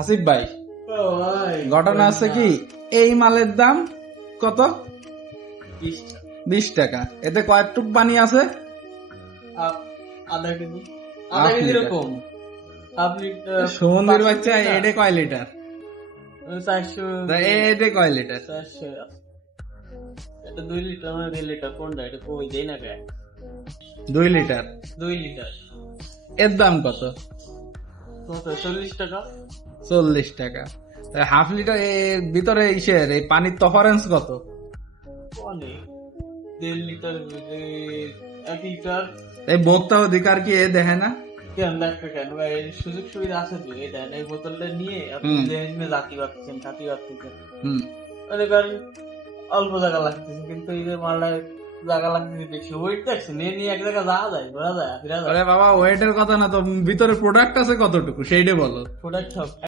হাসিফ ভাই, ঘটনা আছে কি, এই মালের দাম কত? 20 টাকা। এতে কয়েকটুক পানি আছে? আধা কেজি হাফ লিটার। কম। হাফ লিটার সমুদ্রের বাচ্চা, এটা কয় লিটার? 400 এটা কয় লিটার? 400 এটা 2 লিটার মানে 2 লিটার কোনটা? এটা কই দেই না কে? 2 লিটার। 2 লিটার এর দাম কত? কত? 40 টাকা। 40 টাকা। হাফ লিটার এর ভিতরে ইসের এই পানির তফারেন্স কত? অনেক। 1.5 লিটার 1 লিটার। এই ভোক্তা অধিকার কি এ দেখে না? কেন দেখবে কেন ভাই? এর সুযোগ সুবিধা আছে তো। এই দেন, এই বোতলটা নিয়ে আপনি দেখবেন জাতি পাচ্ছেন, খাতি পাচ্ছেন। মনে করেন অল্প জায়গা লাগতেছে, কিন্তু এই যে মালটা জায়গা লাগতেছে বেশি। ওয়েট দেখছেন, নিয়ে নিয়ে এক জায়গায় যাওয়া যায়, ঘোরা যায়, ফিরা যায়। আরে বাবা, ওয়েটের কথা না তো, ভিতরে প্রোডাক্ট আছে কতটুকু সেইটা বলো। প্রোডাক্ট